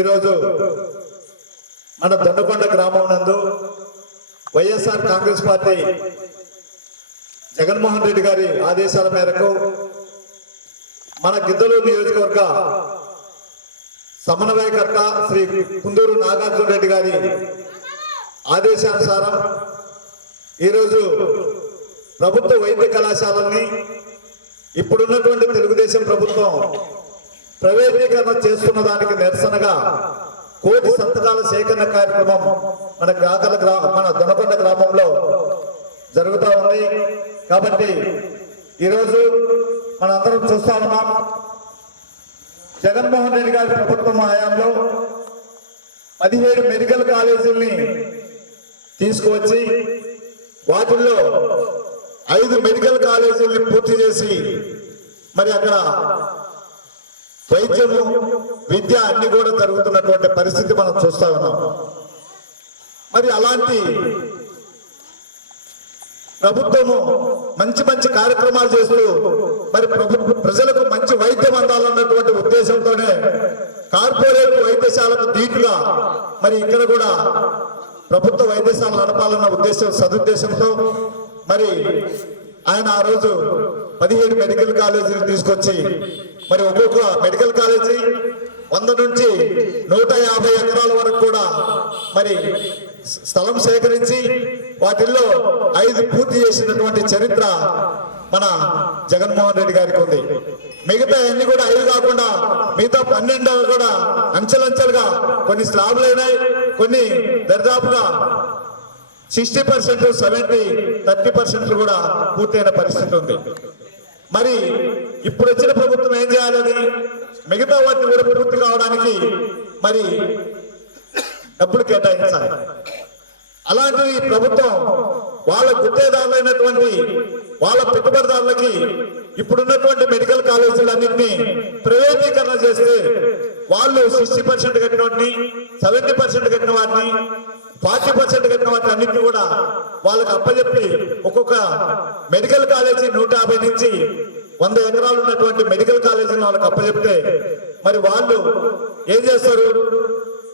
ఈరోజు మన దొండకొండ గ్రామం నందు వైఎస్ఆర్ కాంగ్రెస్ పార్టీ జగన్మోహన్ రెడ్డి గారి ఆదేశాల మేరకు మన గిద్దలూరు నియోజకవర్గ సమన్వయకర్త శ్రీ కుందూరు నాగార్జున రెడ్డి గారి ఆదేశానుసారం ఈరోజు ప్రభుత్వ వైద్య కళాశాలని ఇప్పుడున్నటువంటి తెలుగుదేశం ప్రభుత్వం ప్రైవేటీకరణ చేస్తున్న దానికి నిరసనగా కోటి సంతకాల సేకరణ కార్యక్రమం మన దొనకొండ గ్రామంలో జరుగుతూ ఉంది. కాబట్టి ఈరోజు మనందరం చూస్తా ఉన్నాం, జగన్మోహన్ రెడ్డి గారి ప్రభుత్వం హయాంలో 17 మెడికల్ కాలేజీల్ని తీసుకువచ్చి వాటిల్లో 5 మెడికల్ కాలేజీల్ని పూర్తి చేసి మరి అక్కడ వైద్యము విద్య అన్ని కూడా జరుగుతున్నటువంటి పరిస్థితి మనం చూస్తా ఉన్నాం. మరి అలాంటి ప్రభుత్వము మంచి మంచి కార్యక్రమాలు చేస్తూ మరి ప్రజలకు మంచి వైద్యం అందాలన్నటువంటి ఉద్దేశంతోనే కార్పొరేట్ వైద్యశాలకు ధీటుగా మరి ఇక్కడ కూడా ప్రభుత్వ వైద్యశాల నడపాలన్న సదుద్దేశంతో మరి ఆయన ఆ రోజు 17 మెడికల్ కాలేజీలు తీసుకొచ్చి మరి ఒక్కొక్క మెడికల్ కాలేజీ 100 నుంచి 150 ఎకరాల వరకు కూడా మరి స్థలం సేకరించి వాటిల్లో 5 పూర్తి చేసినటువంటి చరిత్ర మన జగన్మోహన్ రెడ్డి గారికి ఉంది. మిగతా అన్ని కూడా 5 కాకుండా మిగతా 12 కూడా అంచెలంచెలుగా కొన్ని స్లాబ్లు అయినాయి, కొన్ని దర్దాపుగా 60%, 70%, 30% కూడా పూర్తయిన పరిస్థితి ఉంది. మరి ఇప్పుడు వచ్చిన ప్రభుత్వం ఏం చేయాలని మిగతా వాటిని కూడా పూర్తి కావడానికి మరి డబ్బులు కేటాయించాలి. అలాంటి ఈ ప్రభుత్వం వాళ్ళ గుత్తేదారులైనటువంటి వాళ్ళ పెట్టుబడిదారులకి ఇప్పుడున్నటువంటి మెడికల్ కాలేజీలన్నింటినీ ప్రైవేటీకరణ చేస్తే వాళ్ళు 60% కట్టిన వాటిని, 70% కట్టిన వాటిని, 40% కట్టిన వాటి అన్నింటినీ కూడా వాళ్ళకి అప్పచెప్పి ఒక్కొక్క మెడికల్ కాలేజీ 150 నుంచి 100 ఎకరాలు ఉన్నటువంటి మెడికల్ కాలేజీని వాళ్ళకి అప్పచెప్తే మరి వాళ్ళు ఏం చేస్తారు?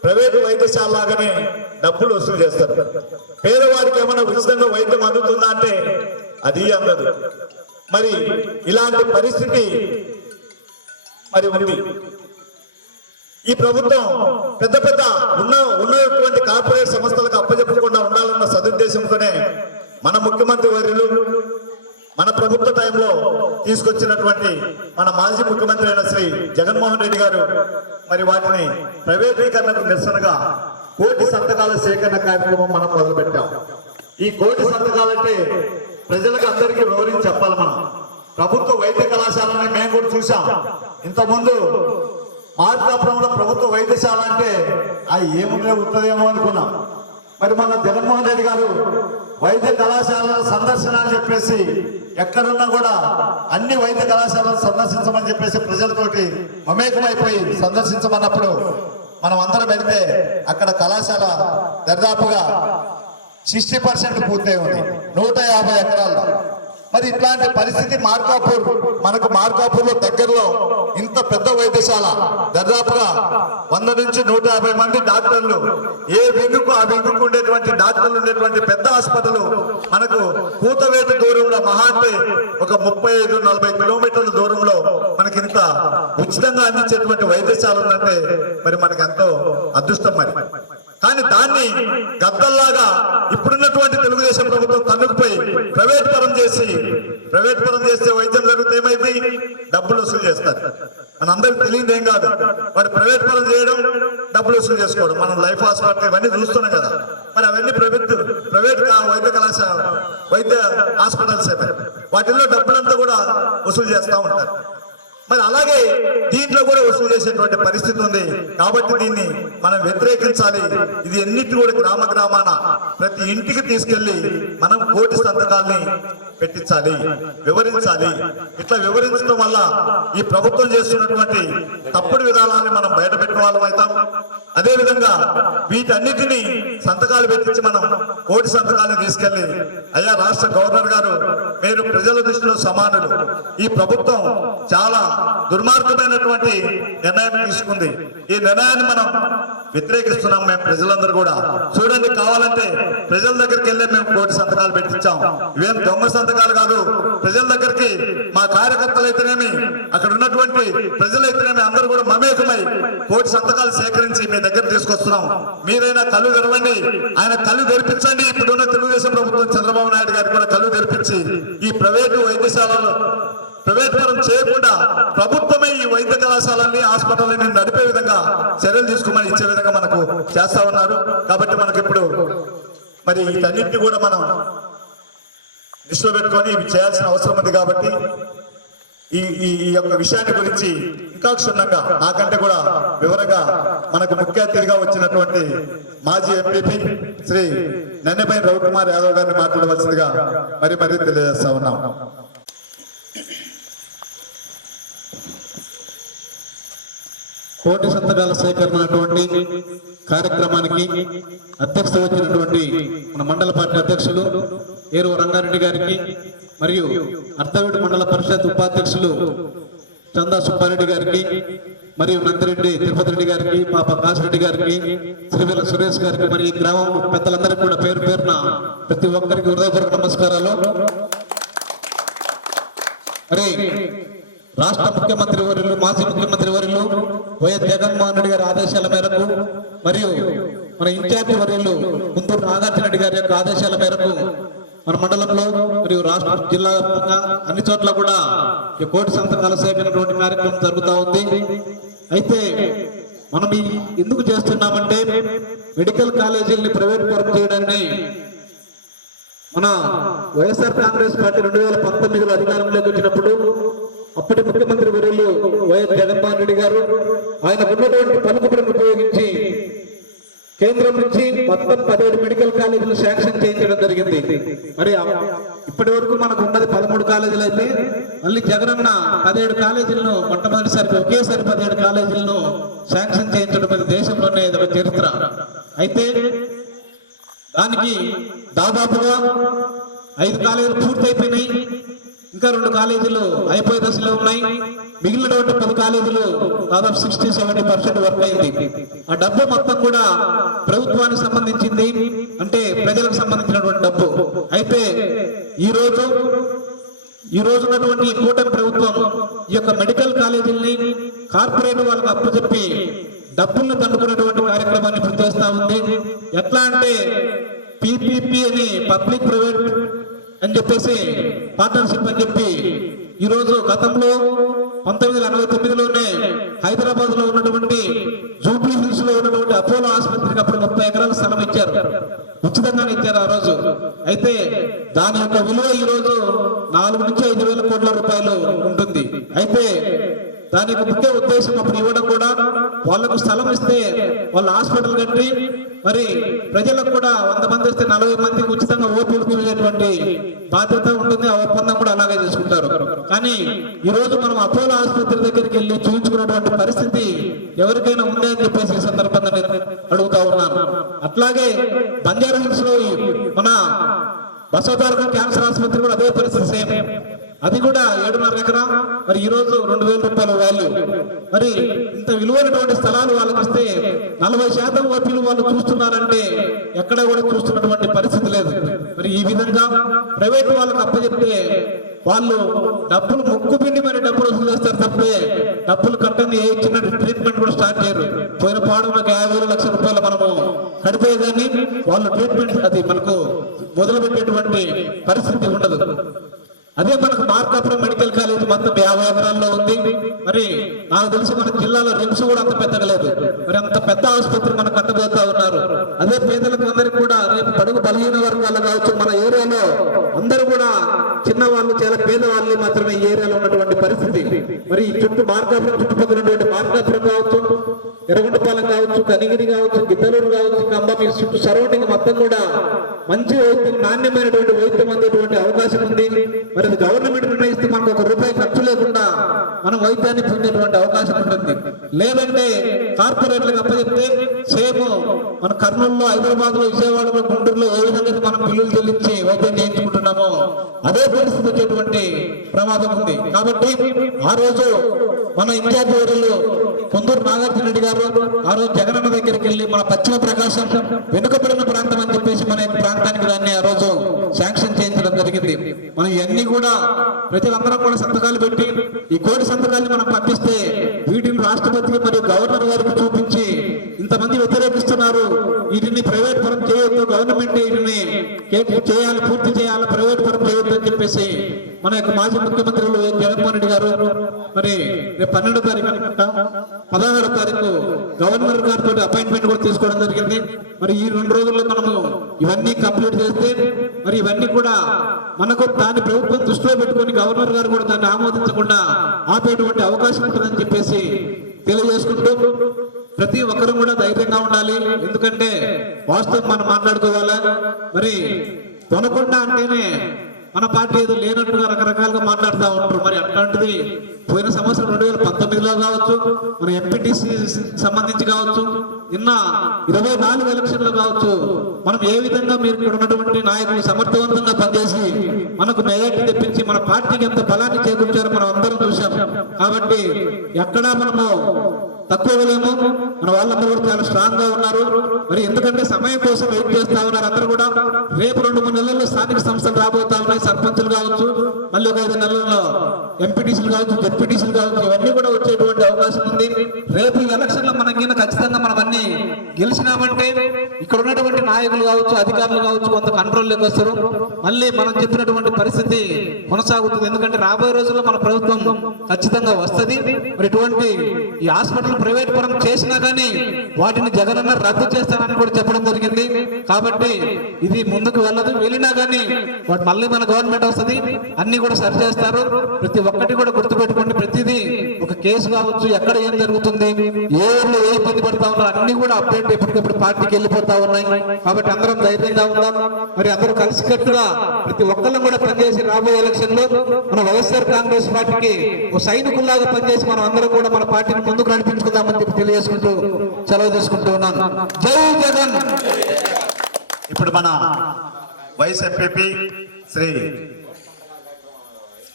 ప్రైవేటు వైద్యశాల లాగానే డబ్బులు వసూలు చేస్తారు. పేదవారికి ఏమైనా ఉచితంగా వైద్యం అందుతుందా అంటే అది అందదు. మరి ఇలాంటి పరిస్థితి మరి ఉంది. ఈ ప్రభుత్వం పెద్ద పెద్ద ఉన్నటువంటి కార్పొరేట్ సంస్థలకు అప్పచెప్పకుండా ఉండాలన్న సదుద్దేశంతోనే మన ముఖ్యమంత్రి వర్యులు మన ప్రభుత్వ టైంలో తీసుకొచ్చినటువంటి మన మాజీ ముఖ్యమంత్రి అయిన శ్రీ జగన్మోహన్ రెడ్డి గారు మరి వాటిని ప్రైవేటీకరణకు నిరసనగా కోటి సంతకాల సేకరణ కార్యక్రమం మనం మొదలుపెట్టాం. ఈ కోటి సంతకాలంటే ప్రజలకు అందరికీ వివరించి చెప్పాలి. మనం ప్రభుత్వ వైద్య కళాశాలని మేము కూడా చూసాం. ఇంతకుముందు మార్కాపురంలో ప్రభుత్వ వైద్యశాల అంటే అది ఏముండే ఉంటుందేమో అనుకున్నాం. మరి మన జగన్మోహన్ రెడ్డి గారు వైద్య కళాశాలల సందర్శన అని చెప్పేసి ఎక్కడున్నా కూడా అన్ని వైద్య కళాశాలను సందర్శించమని చెప్పేసి ప్రజలతోటి మమేకమైపోయి సందర్శించమన్నప్పుడు మనం అందరం వెళ్తే అక్కడ కళాశాల దాదాపుగా 60% పూర్తయి ఉంది, 150 ఎకరాల్లో. మరి ఇట్లాంటి పరిస్థితి మనకు మార్కాపూర్లో దగ్గరలో ఇంత పెద్ద వైద్యశాల దాదాపుగా 100 నుంచి 150 మంది డాక్టర్లు, ఏ వింగుకు ఆ వింగుకు ఉండేటువంటి డాక్టర్లు ఉండేటువంటి పెద్ద హాస్పిటల్ మనకు కూతవేటు దూరంలో మహా అంటే ఒక 35-40 కిలోమీటర్ల దూరంలో మనకి ఇంత ఉచితంగా అందించేటువంటి వైద్యశాల ఉందంటే మరి మనకి ఎంతో అదృష్టం. మరి కానీ దాన్ని గద్దల్లాగా ఇప్పుడున్నటువంటి తెలుగుదేశం ప్రభుత్వం తన్నుకుపోయి ప్రైవేట్ పరం చేస్తే వైద్యం జరిగితే ఏమైంది? డబ్బులు వసూలు చేస్తారు. మనందరికి తెలియదు ఏం కాదు. వాడు ప్రైవేట్ పరం చేయడం, డబ్బులు వసూలు చేసుకోవడం. మనం లైఫ్ హాస్పిటల్ ఇవన్నీ చూస్తున్నాం కదా. మరి అవన్నీ ప్రైవేట్ వైద్య కళాశాల వైద్య హాస్పిటల్స్ అయితే వాటిల్లో డబ్బులంతా కూడా వసూలు చేస్తూ ఉంటారు. మరి అలాగే దీంట్లో కూడా వసూలు చేసేటువంటి పరిస్థితి ఉంది. కాబట్టి దీన్ని మనం వ్యతిరేకించాలి. ఇది ఎన్నిటి కూడా గ్రామాన ప్రతి ఇంటికి తీసుకెళ్లి మనం కోటి సంతకాల్ని పెట్టించాలి, వివరించాలి. ఇట్లా వివరించడం వల్ల ఈ ప్రభుత్వం చేస్తున్నటువంటి తప్పుడు విధానాన్ని మనం బయటపెట్టిన వాళ్ళం అవుతాం. అదేవిధంగా వీటన్నిటినీ సంతకాలు పెట్టించి మనం కోటి సంతకాలను తీసుకెళ్లి అయ్యా రాష్ట్ర గవర్నర్ గారు మీరు ప్రజల దృష్టిలో సమానులు, ఈ ప్రభుత్వం చాలా దుర్మార్గమైనటువంటి నిర్ణయం తీసుకుంది, ఈ నిర్ణయాన్ని మనం వ్యతిరేకిస్తున్నాం మేము ప్రజలందరూ కూడా. చూడండి, కావాలంటే ప్రజల దగ్గరికి వెళ్ళే మేము కోటి సంతకాలు పెట్టించాం. ఇవేం దొంగ సంతకాలు కాదు. ప్రజల దగ్గరికి మా కార్యకర్తలు అయితేనేమి, అక్కడ ఉన్నటువంటి ప్రజలైతేనేమి అందరూ కూడా మమేకమై కోటి సంతకాలు సేకరించి మీ దగ్గర తీసుకొస్తున్నాం. మీరైనా కళ్ళు తెరవండి, ఆయన కళ్ళు తెరిపించండి. ఇప్పుడున్న తెలుగుదేశం ప్రభుత్వం చంద్రబాబు నాయుడు గారికి కూడా కళ్ళు తెరిపించి ఈ ప్రైవేటు వైద్యశాలలు ప్రైవేట్ పరం చేయకుండా ప్రభుత్వమే ఈ వైద్య కళాశాలని హాస్పిటల్ని నడిపే విధంగా చర్యలు తీసుకోమని ఇచ్చే విధంగా మనకు చేస్తా ఉన్నారు. కాబట్టి మనకి ఇప్పుడు మరి వీటన్నిటిని కూడా మనం దృష్టిలో పెట్టుకొని ఇవి చేయాల్సిన అవసరం ఉంది. కాబట్టి ఈ యొక్క విషయాన్ని గురించి ఇంకా క్షుణ్ణంగా నాకంటే కూడా వివరంగా మనకు ముఖ్య అతిథిగా వచ్చినటువంటి మాజీ ఎంపీపీ శ్రీ నన్నెపైన రవికుమార్ యాదవ్ గారిని మాట్లాడవలసిందిగా మరి తెలియజేస్తా ఉన్నాం. కోటి సంతకాల సేకరణ కార్యక్రమానికి అధ్యక్షత వచ్చినటువంటి మన మండల పార్టీ అధ్యక్షులు ఏరు రంగారెడ్డి గారికి మరియు అర్ధవీడు మండల పరిషత్ ఉపాధ్యక్షులు చందా సుబ్బారెడ్డి గారికి మరియు నందిరెడ్డి తిరుపతి రెడ్డి గారికి, పాప కాసిరెడ్డి గారికి, శ్రీవేల సురేష్ గారికి, మరియు ఈ గ్రామం పెద్దలందరికీ కూడా పేరు పేరున ప్రతి ఒక్కరికి హృదయపూర్వక నమస్కారాలు. మరి రాష్ట్ర ముఖ్యమంత్రి వర్యులు, మాజీ ముఖ్యమంత్రి వర్యులు వైఎస్ జగన్మోహన్ రెడ్డి గారి ఆదేశాల మేరకు మరియు మన ఇన్ఛార్జి వర్యులు గుంటూరు నాగార్జున రెడ్డి గారి యొక్క ఆదేశాల మేరకు మన మండలంలో మరియు రాష్ట్ర జిల్లా అన్ని చోట్ల కూడా ఈ కోటి సంతకాల సేకరణ కార్యక్రమం జరుగుతూ ఉంది. అయితే మనం ఎందుకు చేస్తున్నామంటే మెడికల్ కాలేజీలని ప్రైవేట్ పరం చేయడాన్ని మన వైఎస్ఆర్ కాంగ్రెస్ పార్టీ 2019లో అధికారంలోకి వచ్చినప్పుడు అప్పటి ముఖ్యమంత్రి వర్యులు వైఎస్ జగన్మోహన్ రెడ్డి గారు ఆయన ఉన్నటువంటి పలుకుబడిని ఉపయోగించి కేంద్రం నుంచి మొత్తం 17 మెడికల్ కాలేజీలు శాంక్షన్ చేయించడం జరిగింది. మరి ఇప్పటి వరకు మనకు ఉన్నది 13 కాలేజీలు అయితే మళ్ళీ జగనన్న 17 కాలేజీలను మొట్టమొదటిసారి ఒకేసారి 17 కాలేజీలను శాంక్షన్ చేయించడం అనేది దేశంలోనే ఒక చరిత్ర. అయితే దానికి దాదాపుగా 5 కాలేజీలు పూర్తయిపోయినాయి, ఇంకా 2 కాలేజీలు అయిపోయే దశలో ఉన్నాయి. మిగిలినటువంటి 10 కాలేజీలు దాదాపు 60-70% వర్క్ అయింది. ఆ డబ్బు మొత్తం కూడా ప్రభుత్వానికి సంబంధించింది, అంటే ప్రజలకు సంబంధించినటువంటి డబ్బు. అయితే ఈ రోజు ఉన్నటువంటి కూటమి ప్రభుత్వం ఈ యొక్క మెడికల్ కాలేజీల్ని కార్పొరేట్ వాళ్ళకి అప్పచెప్పి డబ్బులను దండుకునేటువంటి కార్యక్రమాన్ని ఇప్పుడు చేస్తా ఉంది. ఎట్లా అంటే పిపిపి అని పబ్లిక్ ప్రైవేట్ అని చెప్పేసి పార్ట్నర్షిప్ అని చెప్పి ఈరోజు గతంలో 1989లోనే హైదరాబాద్ లో ఉన్నటువంటి జూబ్లీ హిల్స్ లో ఉన్నటువంటి అపోలో ఆసుపత్రికి అప్పుడు 30 ఎకరాల స్థలం ఇచ్చారు, ఉచితంగానే ఇచ్చారు ఆ రోజు. అయితే దాని యొక్క విలువ ఈ రోజు 4 నుంచి 5 వేల కోట్ల రూపాయలు ఉంటుంది. అయితే దానికి ముఖ్య ఉద్దేశం అప్పుడు ఇవ్వడం కూడా వాళ్లకు స్థలం ఇస్తే వాళ్ళ హాస్పిటల్ కట్టి మరి ప్రజలకు కూడా 100 మంది వస్తే 40 మందికి ఉచితంగా ఓపీలు వెళ్ళేటువంటి బాధ్యత ఉంటుంది. ఆ ఒప్పందం కూడా అలాగే చేసుకుంటారు. కానీ ఈ రోజు మనం అపోలో ఆసుపత్రి దగ్గరికి వెళ్ళి చూపించుకున్నటువంటి పరిస్థితి ఎవరికైనా ఉందా అని చెప్పేసి ఈ సందర్భంగా నేను అడుగుతా ఉన్నాను. అట్లాగే బంజారా హిల్స్ లో మన బసవతారకం క్యాన్సర్ ఆసుపత్రి కూడా అదే పరిస్థితి సేమ్. అది కూడా 7.5 ఎకరా, మరి ఈ రోజు 2,000 రూపాయల వాల్యూ. మరి ఇంత విలువైనటువంటి స్థలాలు వాళ్ళకి ఇస్తే 40% ఓపీలు వాళ్ళు చూస్తున్నారంటే ఎక్కడ కూడా చూస్తున్నటువంటి పరిస్థితి లేదు. మరి ఈ విధంగా ప్రైవేట్ వాళ్ళకి అప్పచెప్తే వాళ్ళు డబ్బులు ముక్కుపిండి మరి డబ్బులు వసూలు చేస్తారు తప్పే డబ్బులు కట్టని ఏ చిన్న ట్రీట్మెంట్ కూడా స్టార్ట్ చేయరు. పోయిన పాడు మనకు 50,000 లక్షల రూపాయలు మనము కడిపోయేదాన్ని వాళ్ళు ట్రీట్మెంట్ అది మనకు మొదలు పెట్టేటువంటి పరిస్థితి ఉండదు. అదే మనకు మార్కాపురం మెడికల్ కాలేజ్ మొత్తం 50 ఎకరాల్లో ఉంది. మరి నాకు తెలిసి మన జిల్లాలో రిమ్స్ కూడా అంత పెద్దగా లేదు. మరి అంత పెద్ద ఆసుపత్రి మనకు కట్టబోతా ఉన్నారు. అదే పేదలకు అందరికి కూడా రేపు బడుగు బలహీన వర్గాలు కావచ్చు, మన ఏరియాలో అందరూ కూడా చిన్నవాళ్ళు చాలా పేదవాళ్ళు మాత్రమే ఈ ఏరియాలో ఉన్నటువంటి పరిస్థితి. మరి చుట్టూ మార్కాపురం చుట్టుపక్కల ఉన్నటువంటి మార్కాపురం కావచ్చు, ఎర్రగుంటపాలెం కావచ్చు, కనిగిరి కావచ్చు, గిద్దలూరు కావచ్చు, ఖమ్మం ఈ చుట్టూ సరౌండింగ్ మొత్తం కూడా మంచి వైద్యం, నాణ్యమైనటువంటి వైద్యం అందేటువంటి అవకాశం ఉంది. మరి గవర్నమెంట్ నిర్ణయిస్తే మనకు 1 రూపాయి ఖర్చు లేకుండా మనం వైద్యాన్ని పొందేటువంటి అవకాశం ఉంటుంది. లేదంటే కార్పొరేట్లకు అప్పచెప్తే సేమ్ మన కర్నూలులో, హైదరాబాద్ లో, విజయవాడలో, గుంటూరులో ఏ విధంగా మనం బిల్లులు చెల్లించి వైద్యం చేయించుకుంటున్నామో అదే పరిస్థితి వచ్చేటువంటి ప్రమాదం ఉంది. కాబట్టి ఆ రోజు మన ఇన్ఛార్జ్ వర్యులు కొందూరు నాగార్జున రెడ్డి గారు ఆ రోజు జగనన్న దగ్గరికి వెళ్ళి మన పశ్చిమ ప్రకాశం వెనుకబడిన ప్రాంతం అని చెప్పేసి మన యొక్క ప్రాంతానికి దాన్ని ఆ రోజు శాంక్షన్ చేయించడం జరిగింది. మనం ఇవన్నీ కూడా ప్రజలందరం కూడా సంతకాలు పెట్టి ఈ కోటి సంతకాలు మనం పంపిస్తే వీటిని రాష్ట్రపతికి మరియు గవర్నర్ గారికి చూపించి ఇంతమంది వ్యతిరేకిస్తున్నారు, వీటిని ప్రైవేట్ పరం చేయొద్దు, గవర్నమెంట్ వీటిని చేయాలి, పూర్తి చేయాలి, ప్రైవేట్ పరం చేయొద్దు అని చెప్పేసి మన యొక్క మాజీ ముఖ్యమంత్రులు జగన్మోహన్ రెడ్డి గారు మరి 12వ తారీఖు 16వ తారీఖు గవర్నర్ గారితో అపాయింట్మెంట్ కూడా తీసుకోవడం జరిగింది. మరి ఈ 2 రోజుల్లో మనము ఇవన్నీ కంప్లీట్ చేస్తే మరి ఇవన్నీ కూడా మనకు దాని ప్రభుత్వం దృష్టిలో పెట్టుకొని గవర్నర్ గారు కూడా దాన్ని ఆమోదించకుండా ఆపేటువంటి అవకాశం ఉంటుందని చెప్పేసి తెలియజేసుకుంటూ ప్రతి ఒక్కరు కూడా ధైర్యంగా ఉండాలి. ఎందుకంటే వాస్తవం మనం మాట్లాడుకోవాలా. మరి కొనకుండా అంటేనే మన పార్టీ ఏదో లేనట్టుగా రకరకాలుగా మాట్లాడుతూ ఉంటారు. మరి అట్లాంటిది పోయిన సంవత్సరం 2019లో కావచ్చు, మన ఎంపీటీసీ సంబంధించి కావచ్చు, నిన్న 24 ఎలక్షన్లో కావచ్చు, మనం ఏ విధంగా మీరు ఇక్కడ ఉన్నటువంటి నాయకులు సమర్థవంతంగా పనిచేసి మనకు మెజార్టీ తెప్పించి మన పార్టీకి ఎంత బలాన్ని చేకూర్చారో మనం అందరం చూసాం. కాబట్టి ఎక్కడా మనము తక్కువ లేము, మన వాళ్ళందరూ కూడా చాలా స్ట్రాంగ్ గా ఉన్నారు. మరి ఎందుకంటే సమయం కోసం వెయిట్ చేస్తా ఉన్నారు అందరూ కూడా. రేపు 2-3 నెలల్లో స్థానిక సంస్థలు రాబోతా ఉన్నాయి. సర్పంచులు కావచ్చు, మళ్ళీ ఒక 5 నెలల్లో ఎంపీటీసీలు కావచ్చు, జెడ్పీటీసీలు కావచ్చు, ఇవన్నీ కూడా వచ్చేటువంటి అవకాశం ఉంది. రేపు ఈ ఎలక్షన్ లో మనకి ఖచ్చితంగా మనం అన్ని గెలిచినామంటే ఇక్కడ ఉన్నటువంటి నాయకులు కావచ్చు, అధికారులు కావచ్చు, కొంత కంట్రోల్లోకి వస్తారు. మళ్ళీ మనం చెప్పినటువంటి పరిస్థితి కొనసాగుతుంది. ఎందుకంటే రాబోయే రోజుల్లో మన ప్రభుత్వం ఖచ్చితంగా వస్తుంది. మరి ఇటువంటి ఈ హాస్పిటల్ ప్రైవేట్ పరం చేసినా కానీ వాటిని జగనన్న రద్దు చేస్తానని కూడా చెప్పడం జరిగింది. కాబట్టి ఇది ముందుకు వెళ్ళదు. వెళ్ళినా కానీ వాటి మళ్ళీ మన గవర్నమెంట్ వస్తుంది, అన్ని కూడా సరి చేస్తారు. ప్రతి ఒక్కటి కూడా గుర్తుపెట్టుకోండి. ప్రతిదీ ఒక కేసు కావచ్చు, ఎక్కడ ఏం జరుగుతుంది, ఏ ఊళ్ళో ఏ ఇబ్బంది పడతా ఉన్నారు, అన్ని కూడా అప్డేట్ ఎప్పటికప్పుడు పార్టీకి వెళ్ళిపోతా ఉన్నాయి. కాబట్టి అందరం ధైర్యంగా ఉందాం. మరి అందరూ కలిసికట్టుగా ప్రతి ఒక్కళ్ళం కూడా పనిచేసి రాబోయే ఎలక్షన్ లో మన వైఎస్ఆర్ కాంగ్రెస్ పార్టీకి ఒక సైనికుల్లాగా పనిచేసి మనం అందరం కూడా మన పార్టీని ముందుకు నడిపించుకుందామని చెప్పి తెలియజేసుకుంటూ సెలవు తీసుకుంటూ ఉన్నాను. జై జగన్. ఇప్పుడు మన వైస్ ఎంపీపీ శ్రీ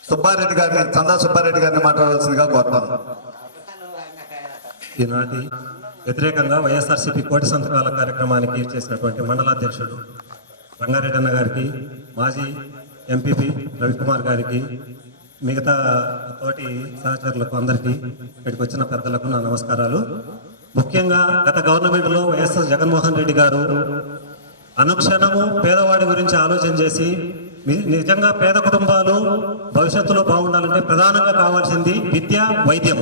సుబ్బారెడ్డి గారిని, చందా సుబ్బారెడ్డి గారిని మాట్లాడవలసిందిగా కోరుతాను. ఈనాటి వ్యతిరేకంగా వైఎస్ఆర్సీపీ కోటి సంతకాల కార్యక్రమానికి చేసినటువంటి మండలాధ్యక్షుడు రంగారెడ్డి అన్న గారికి, మాజీ ఎంపీపీ రవికుమార్ గారికి, మిగతా తోటి సహచరులకు అందరికీ, ఇక్కడికి వచ్చిన పెద్దలకు నా నమస్కారాలు. ముఖ్యంగా గత గవర్నమెంట్లో వైఎస్ఆర్ జగన్మోహన్ రెడ్డి గారు అనుక్షణము పేదవాడి గురించి ఆలోచన చేసి నిజంగా పేద కుటుంబాలు భవిష్యత్తులో బాగుండాలంటే ప్రధానంగా కావాల్సింది విద్య, వైద్యం.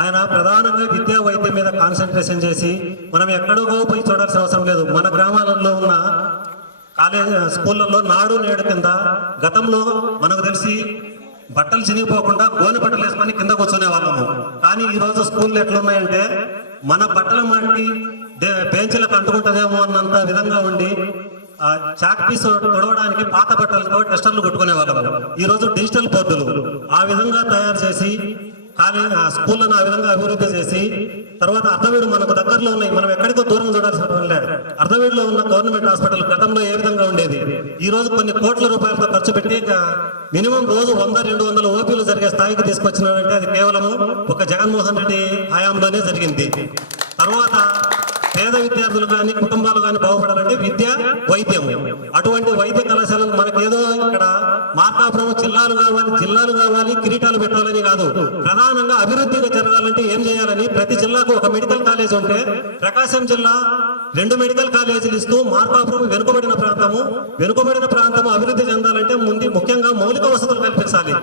ఆయన ప్రధానంగా విద్యా వైద్యం మీద కాన్సన్ట్రేషన్ చేసి మనం ఎక్కడో పోయి చూడాల్సిన అవసరం లేదు. మన గ్రామాలలో ఉన్న స్కూళ్ళల్లో నాడు నేడు కింద గతంలో మనకు తెలిసి బట్టలు చినిగిపోకుండా గోనె బట్టలు వేసుకొని కింద కూర్చునే వాళ్ళము. కానీ ఈ రోజు స్కూళ్ళు ఎట్లున్నాయంటే మన బట్టల మంటి బెంచ్లకు అంటుకుంటుందేమో అన్నంత విధంగా ఉండి చాక్ పీస్ తొడవడానికి పాత బట్టలతో టెస్టర్లు కొట్టుకునే వాళ్ళము. ఈ రోజు డిజిటల్ బోర్డులు ఆ విధంగా తయారు చేసి స్కూళ్ళను ఆ విధంగా అభివృద్ధి చేసి, తర్వాత అర్ధవీడు మనకు దగ్గరలో ఉన్నాయి, మనం ఎక్కడికో దూరం చూడాల్సిన లేదు. అర్ధవీడులో ఉన్న గవర్నమెంట్ హాస్పిటల్ గతంలో ఏ విధంగా ఉండేది, ఈ రోజు కొన్ని కోట్ల రూపాయలతో ఖర్చు పెట్టి మినిమం రోజు 100-200 ఓపీలు జరిగే స్థాయికి తీసుకొచ్చినారంటే అది కేవలము ఒక జగన్మోహన్ రెడ్డి హయాంలోనే జరిగింది. తర్వాత పేద విద్యార్థులు కానీ కుటుంబాలు కానీ బాగుపడాలంటే విద్య, వైద్యం. అటువంటి వైద్య కళాశాలలు మనకేదో ఇక్కడ మార్కాపురం జిల్లాలు కావాలి, కిరీటాలు పెట్టాలని కాదు. ప్రధానంగా అభివృద్ధిగా జరగాలంటే ఏం చేయాలని, ప్రతి జిల్లాకు ఒక మెడికల్ కాలేజ్ ఉంటే ప్రకాశం జిల్లా 2 మెడికల్ కాలేజీలు ఇస్తూ మార్కాపురం వెనుకబడిన ప్రాంతము అభివృద్ధి చెందాలంటే ముఖ్యంగా మౌలిక వసతులు కల్పించాలి.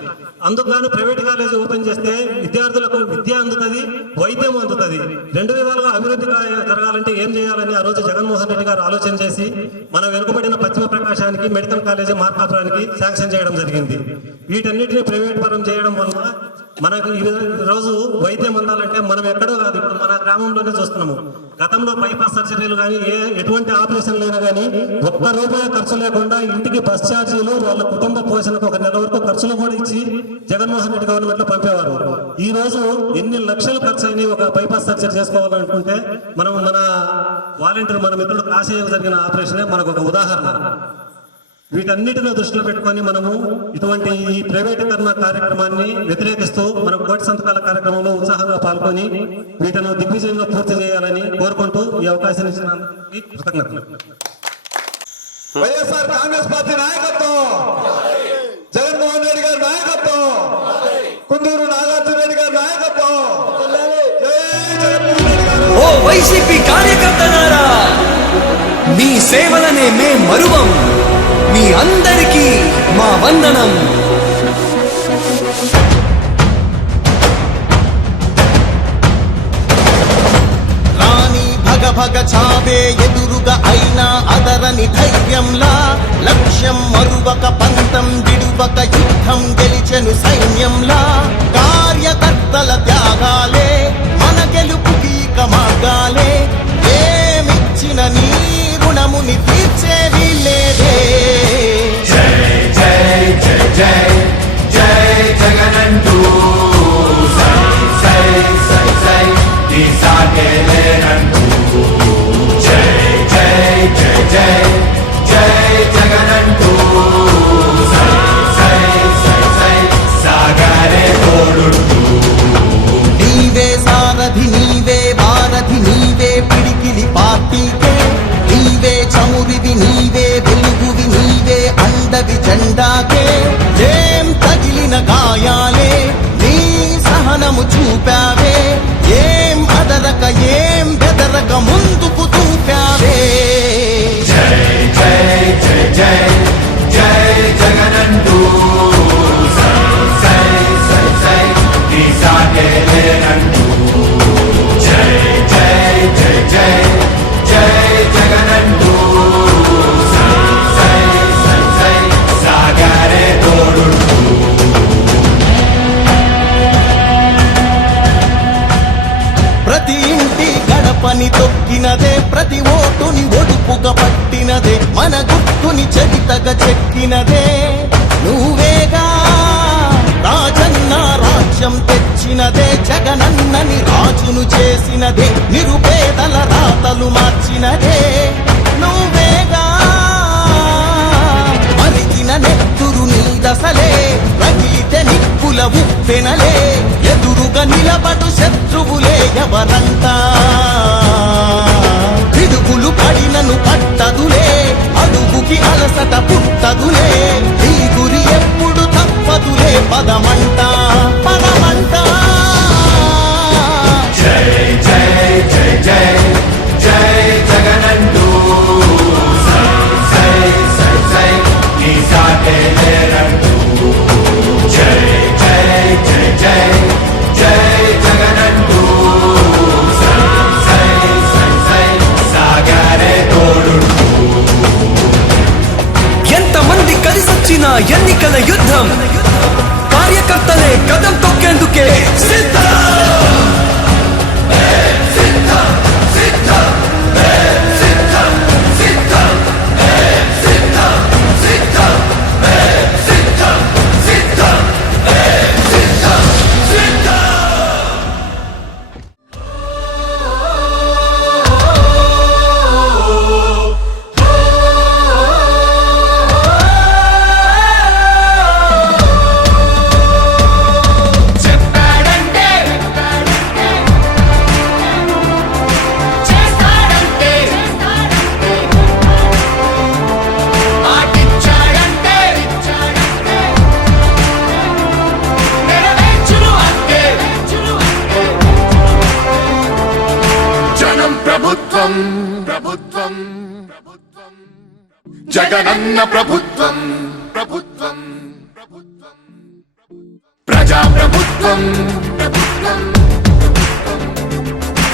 అందుకు ప్రైవేట్ కాలేజీ ఓపెన్ చేస్తే విద్యార్థులకు విద్య అందుతుంది, వైద్యం అందుతుంది. 2 విధాలుగా అభివృద్ధి జరగాలంటే ఏం చేయాలని ఆ రోజు జగన్మోహన్ రెడ్డి గారు ఆలోచన చేసి మన వెనుకబడిన పశ్చిమ ప్రకాశానికి మెడికల్ కాలేజీ మార్కాపురానికి శాంక్షన్ చేయడం జరిగింది. వీటన్నిటిని ప్రైవేట్ పరం చేయడం వల్ల మనకు ఈ రోజు వైద్యం అందాలంటే మనం ఎక్కడో కాదు, ఇప్పుడు మన గ్రామంలోనే చూస్తున్నాము. గతంలో బైపాస్ సర్జరీలు కానీ ఎటువంటి ఆపరేషన్లు అయినా కానీ ఒక్క రూపాయి ఖర్చు లేకుండా ఇంటికి బస్ ఛార్జీలు, వాళ్ళ కుటుంబ పోషణకు ఒక నెల వరకు ఖర్చులు కూడా ఇచ్చి జగన్మోహన్ రెడ్డి గవర్నమెంట్ లో పంపేవారు. ఈ రోజు ఎన్ని లక్షలు ఖర్చు అయినాయి ఒక బైపాస్ సర్జరీ చేసుకోవాలనుకుంటే మనం మన వాలంటీర్ మన మిత్రుడు కాశీకి జరిగిన ఆపరేషనే మనకు ఒక ఉదాహరణ. వీటన్నిటిని దృష్టిలో పెట్టుకొని మనము ఇటువంటి ఈ ప్రైవేటీకరణ కార్యక్రమాన్ని వ్యతిరేకిస్తూ మనం కోటి సంతకాల కార్యక్రమంలో ఉత్సాహంగా పాల్గొని వీటిని దిగ్విజయంగా పూర్తి చేయాలని కోరుకుంటూ ఈ అవకాశం ఇచ్చినందుకు కృతజ్ఞతలు. వైఎస్ఆర్ కాంగ్రెస్ పార్టీ నాయకత్వం, జగన్మోహన్ రెడ్డి గారి నాయకత్వం, కుందూరు నాగార్జున రెడ్డి గారి నాయకత్వం. జై జగన్మోహన్ రెడ్డి గారు. ఓ వైసీపీ కార్యకర్తలారా, మీ సేవలనే మే మరువం. మీ అందరికీ మా వందనం. రాణి భగ భగ చావే ఎదురుగా అయినా అదరని ధైర్యంలా, లక్ష్యం మరువక పంతం విడువక యుద్ధం గెలిచెను సైన్యంలా. కార్యకర్తల త్యాగాలే మన గెలుపుకి ఇక మార్గాలే. ఏమిచ్చిన నీ రుణముని తీర్చేది లేదే. జై జై జై జై జై జగనంటూ సై సై సై సై తీసాగేలేనంటూ. జై జై జై జై జై జగనంటూ సై సై సై సై సాగరే తోడుంటూ. నీవే సారథి, నీవే వారధి, నీవే పిడికిలి పార్టీకే. నీవే చమురివి, నీవే వెలుగువి, నీవే అండవి జెండాకే. ఏం తగిలిన గాయాలే నీ సహనము చూపావే. ఏం అదరక ఏం బెదరక ముందుకు చూపావే. జై జై జై జై జై జగనంటూ సై సై సై సై తీసాగేలేనంటూ. జై జై జై జై జై జగనంటూ సై సై సై సై సాగరే తోడుంటూ. ప్రతి ఇంటి గడపని తొక్కినదే, ప్రతి ఓటుని ఒడుపుగా పట్టినదే, మన గుర్తుని చరితగా చెక్కినదే నువ్వేగా. రాజన్న రాజ్యం తెచ్చినదే, జగనన్నని రాజును చేసినదే, నిరుపేదల రాతలు మార్చినదే నువ్వేగా. మరిగిన నెత్తురు నీ దశలే, రగిలితే నిప్పుల ఉప్పెనలే. ఎదురుగా నిలబడు శత్రువులే ఎవరంతా. పిడుగులు పడినను పట్టదులే, అడుగుకి అలసట పుట్టదులే. ఈ గురి ఎప్పుడు తప్పదులే, పదమంట పదమంట. జై జై జై జై జై జగనంటూ సై సై సై సై తీసాగేలేనంటూ. జై జై జై జై జై జగనంటూ సై సై సై సై సాగరే తోడుంటూ. ఎంతమంది కలిసొచ్చిన ఎన్నికల యుద్ధం, కార్యకర్తలే కదం తొక్కేందుకే సిద్ధం. ప్రభుత్వం జగనన్న ప్రభుత్వం ప్రభుత్వం ప్రజా ప్రభుత్వం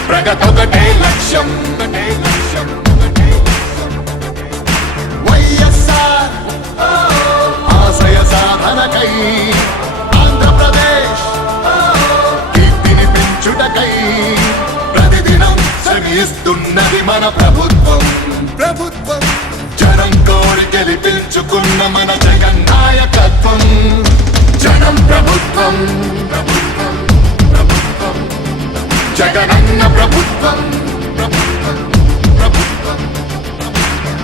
ప్రగతొకటే లక్ష్యం వైఎస్ఆర్ ఆశయ సాధనకై ఆంధ్రప్రదేశ్ చేస్తున్నది మన ప్రభుత్వం ప్రభుత్వం జనం కోరి గెలిపించుకున్న మన జగన్ నాయకత్వం జనం ప్రభుత్వం ప్రభుత్వం ప్రభుత్వం జగనన్న ప్రభుత్వం ప్రభుత్వం ప్రభుత్వం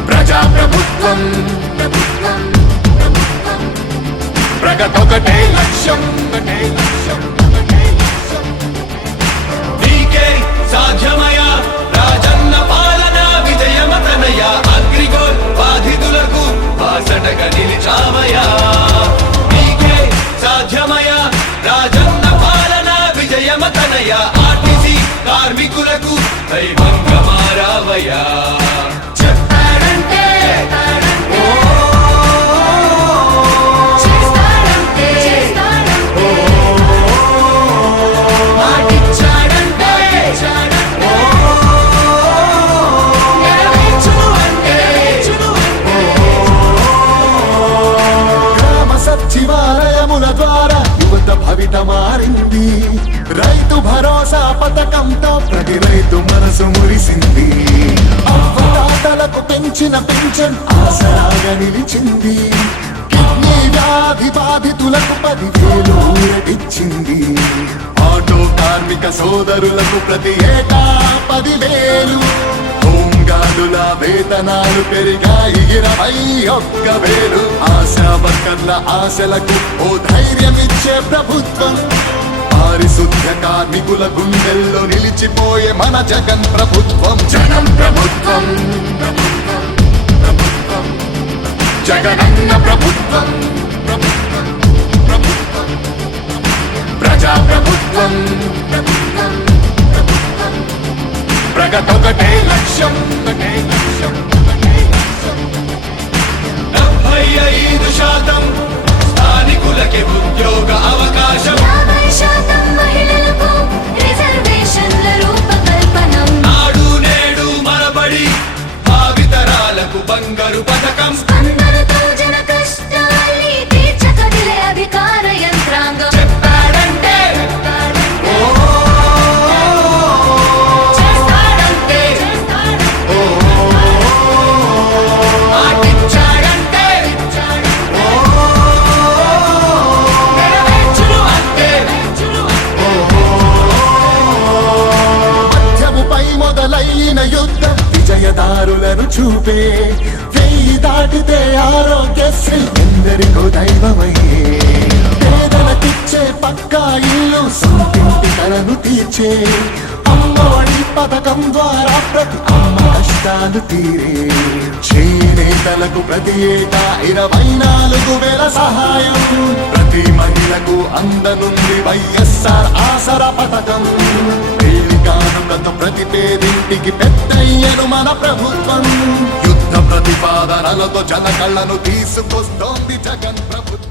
ప్రజా ప్రభుత్వం ప్రభుత్వం ప్రభుత్వం ప్రగతొకటే లక్ష్యం ఒకటే లక్ష్యం ఒకటే లక్ష్యం నీకే సాధ్యమయ రాజన్న పాలన విజయమతనయ అగ్రిగోల్ బాధితులకు బాసటగా నిలిచామయా నీకే సాధ్యమయ రాజన్న పాలన విజయమతనయ ఆర్టీసీ కార్మికులకు దైవంగా మారావయ్యా చెప్పారంటే చేస్తాడంటే మాటిచ్చాడంటే నెరవేర్చును అంటే గ్రామ సచివాలయముల ద్వారా యువత భవిత మారింది రైతు భరోసా పథకంతో ప్రతి రైతు మనసు మురిసింది అవ్వదాతలకు పెంచిన పెన్షన్ ఆసరాగా నిలిచింది కిడ్నీ వ్యాధి బాధితులకు 10,000 ఊరటిచ్చింది ఆటో కార్మిక సోదరులకు ప్రతి ఏటా 10,000 హోంగార్డుల వేతనాలు పెరిగాయి 21,000 ఆశా వర్కర్ల ఆశలకు ఓ ధైర్యమిచ్చే ప్రభుత్వం పారిశుద్ధ్య కార్మికుల గుండెల్లో నిలిచిపోయే మన జగన్ ప్రభుత్వం జనం ప్రభుత్వం ప్రభుత్వం ప్రభుత్వం జగనన్న ప్రభుత్వం ప్రభుత్వం ప్రభుత్వం ప్రజా ప్రభుత్వం ప్రభుత్వం ప్రభుత్వం ప్రగతొకటే లక్ష్యం ఒకటే లక్ష్యం ఒకటే లక్ష్యం 75% స్థానికులకే ఉద్యోగ అవకాశం 50% మహిళలకు రిజర్వేషన్ల రూపకల్పనం నాడు నేడు మనబడి భావితరాలకు బంగారు పథకం అందరితో జన కష్టాల్ని తీర్చకదిలే అధికార యంత్రాంగం చెప్పాడంటే చేస్తాడంటే మాటిచ్చాడంటే నెరవేర్చును అంటే మధ్యముపై మొదలైన యుద్ధం విజయదారులను చూపే 1000 దాటితే ఆరోగ్యశ్రీ ఎందరికో దైవమయ్యే పేదలకిచ్చే పక్కా ఇల్లు సొంతింటి కలను తీర్చే అమ్మఒడి పథకం ద్వారా ప్రతి అమ్మ కష్టాలు తీరే చేనేతలకు ప్రతి ఏటా 24,000 సహాయం ప్రతి మహిళకు అందనుంది వైఎస్ఆర్ ఆసరా పథకం కానుకతో ప్రతి పేదింటికి పెద్దయ్యను మన ప్రభుత్వం యుద్ధ ప్రతిపాదనలతో జన కళ్ళను తీసుకొస్తోంది జగన్ ప్రభుత్వం